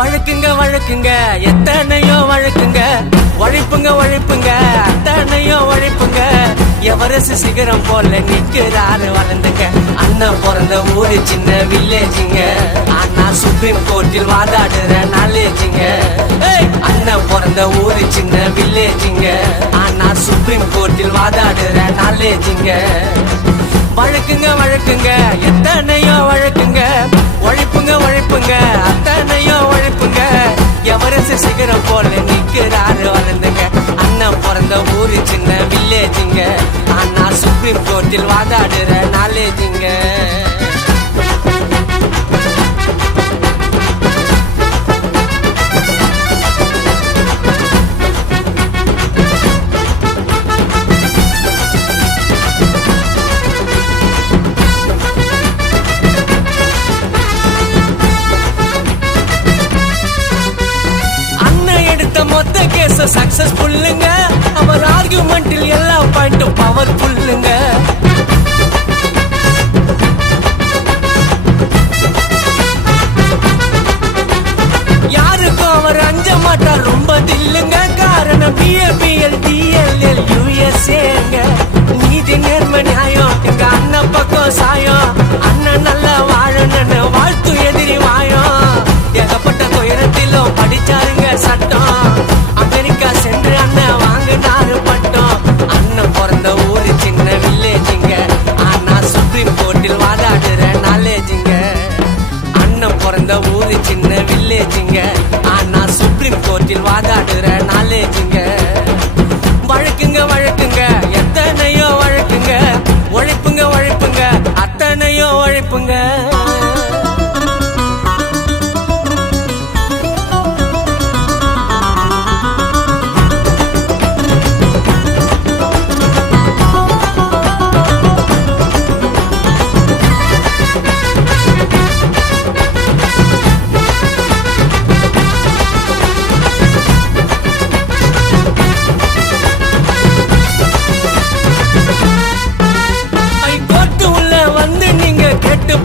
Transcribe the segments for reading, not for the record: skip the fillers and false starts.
வழக்குங்க வழக்குங்க எத்தனையோ வழக்குங்க, உழைப்புங்க உழைப்புங்க அத்தனையோ உழைப்புங்க. எவரசு சிகரம் போல நிக்கிறாரு வளர்ந்துங்க. அண்ணன் பிறந்த ஊரு சின்ன வில்லேஜுங்க, ஆனா சுப்ரீம் கோர்ட்டில் வாதாடுற நாலேஜுங்க. அண்ணன் பிறந்த ஊரு சின்ன வில்லேஜுங்க, ஆனா சுப்ரீம் கோர்ட்டில் வாதாடுற நாலேஜுங்க. வழக்குங்க வழக்குங்க எத்தனையோ வழக்குங்க, உழைப்புங்க உழைப்புங்க அத்தனையோ உழைப்புங்க. எவரசு சிகரம் போல நிக்கிறாரு வளர்ந்துங்க. அண்ணன் பிறந்த ஊரு சின்ன வில்லேஜுங்க, ஆனா சுப்ரீம் கோர்ட்டில் வாதாடுற நாலேஜுங்க. மொத்த கேஸ சக்சஸ்ஃபுல்லுங்க, அவர் ஆர்குமெண்டில் எல்லா பாயிண்ட்டும் பவர்ஃபுல்லுங்க. யாருக்கும் அவர் அஞ்ச மாட்டார், ரொம்ப தில்லுங்க. காரணம் BABL DLL USA-ங்க. நீதி நேர்ம நியாயம் எங்க அண்ணன் பக்கம் சாயம். அண்ணன் நல்லா வாழணும்னு வாழ்த்து எதிரி வாயம். ஏகப்பட்ட துயரத்திலும் படிச்சாருங்க சட்டம். அமெரிக்கா சென்று அண்ணன் வாங்கினாரு பட்டம். அண்ணன் பிறந்த ஊரு சின்ன வில்லேஜுங்க, ஆனா சுப்ரீம் கோர்ட்டில் வாதாடுற நாலேஜுங்க. அண்ணன் பிறந்த ஊரு சின்ன வில்லேஜுங்க, ஆனா சுப்ரீம் கோர்ட்டில் வாதாடுற நாலேஜுங்க. வழக்குங்க வழக்குங்க எத்தனையோ வழக்குங்க, உழைப்புங்க உழைப்புங்க அத்தனையோ உழைப்புங்க.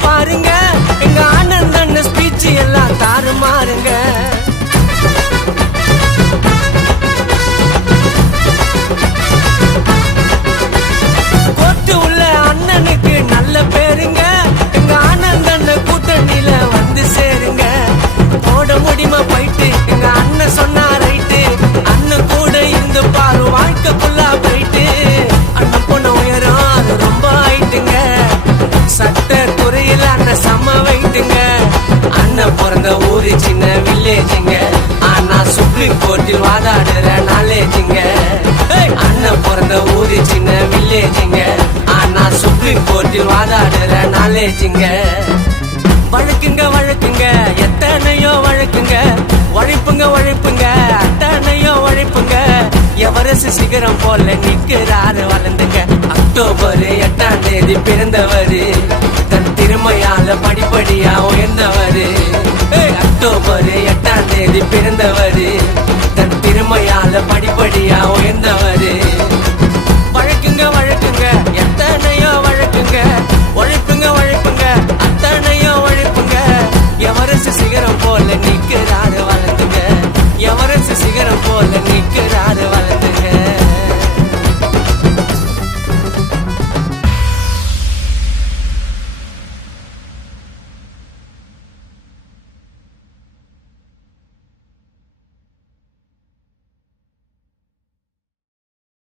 பாருங்க எங்க ஆனந்தன் ஸ்பீச் எல்லாம் தாறுமாறுங்க. கோர்ட்டு உள்ள அண்ணனுக்கு நல்ல பேருங்க. எங்க ஆனந்தன் கூட்டணியில வந்து சேருங்க. போட முடியுமா போயிட்டு எங்க அண்ணன் சொன்னா ரைட்டு. அண்ணன் கூட இருந்து பாரு வாழ்க்கைக்குள்ளா போயிட்டு. அண்ணன் பொண்ணு உயரம் அது ரொம்ப ஆயிட்டுங்க. சட்ட துறையில அண்ணன் சம வைட்டுங்க. அண்ணன் பிறந்த ஊரு சின்ன வில்லேஜுங்க, ஆனா சுப்ரீம் கோர்ட்டில் வாதாடுற நாலேஜுங்க. அண்ணன் பிறந்த ஊரு சின்ன வில்லேஜுங்க, ஆனா சுப்ரீம் கோர்ட்டில் வாதாடுற நாலேஜுங்க. வழக்குங்க வழக்குங்க எத்தனையோ வழக்குங்க, உழைப்புங்க உழைப்புங்க அத்தனையோ உழைப்புங்க. எவரசு சிகரம் போல நிக்கிறாரு வளர்ந்துங்க. அக்டோபர் 8ஆம் தேதி பிறந்தவரு, தன் திறமையால படிப்படியா உயர்ந்தவரு. அக்டோபர் 8ஆம் தேதி பிறந்தவரு, தன் திறமையால படிப்படியா உயர்ந்தவர்.